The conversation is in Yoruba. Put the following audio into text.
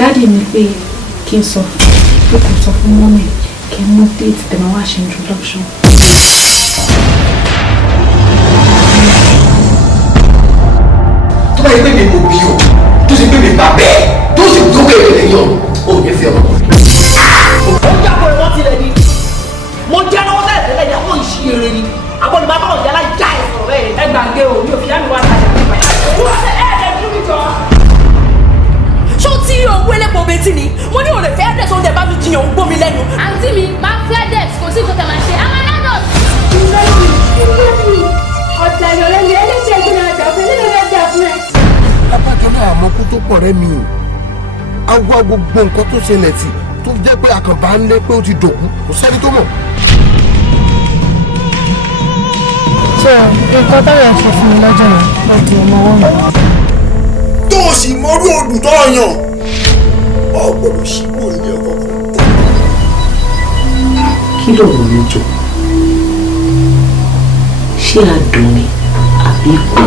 Daddy mi pé kí n sọ fún mọ́mì kí n mú date tẹ̀ máa wá ṣe introduction. Tó bá yẹ pé mi kò bí o, tó sì pé mi bá bẹ́ẹ̀, tó sì dúró èrè yọ, o ò ní fi ọmọ. Ó jábọ̀ ẹ̀wọ̀n tilẹ̀ ni. Mo jẹ́ lọ́wọ́ tẹ́lẹ̀ ní àwọn ìṣirò ni. Àbọ̀ ni bàbá ọ̀jà láì já ẹ̀ sọ̀rọ̀ bẹ́ẹ̀. Ẹ gbàgbé o, mi ò fi yá mi wá sáyà nípa ẹ̀. Wọ́n ṣe ẹ̀ẹ́dẹ̀ẹ́dúnmí jọ. Ṣó tí owó ẹlẹ́pọ̀ betí ni? Mo ní òun lè fẹ́ ẹ̀dẹ̀ sóúnjẹ bá mi jiyàn ń gbómi lẹ́nu. Àǹtí mi máa fẹ́ ẹ̀dẹ̀ kò sí ìkọ́tà máa ṣe. Àwọn aládùn. Ọ̀tẹ̀ ìrọ̀lẹ́ ni ẹlẹ́sẹ̀ ìgbìnà àjà fún nínú ẹgbẹ́ fún ẹ. Lábàjọ́ náà àmọ́ kó tó pọ̀ rẹ́ mi o. A wá gbogbo nǹkan tó ṣẹlẹ̀ sí tó jẹ́ pé àkànbá ń lé pé ó ti dòkú kò sẹ́ni tó mọ̀. ṣé nǹkan tó yẹ ṣe fún mi lọ́jọ́ yẹn ló di ọmọ ọwọ́ mi. tó o sì mọrú odù tó o yàn ọ gbọ́dọ̀ ṣípò ilé ọkọ kan. Kí lọ̀rọ̀ mi jọ? Ṣé adùn ni àbí ikú?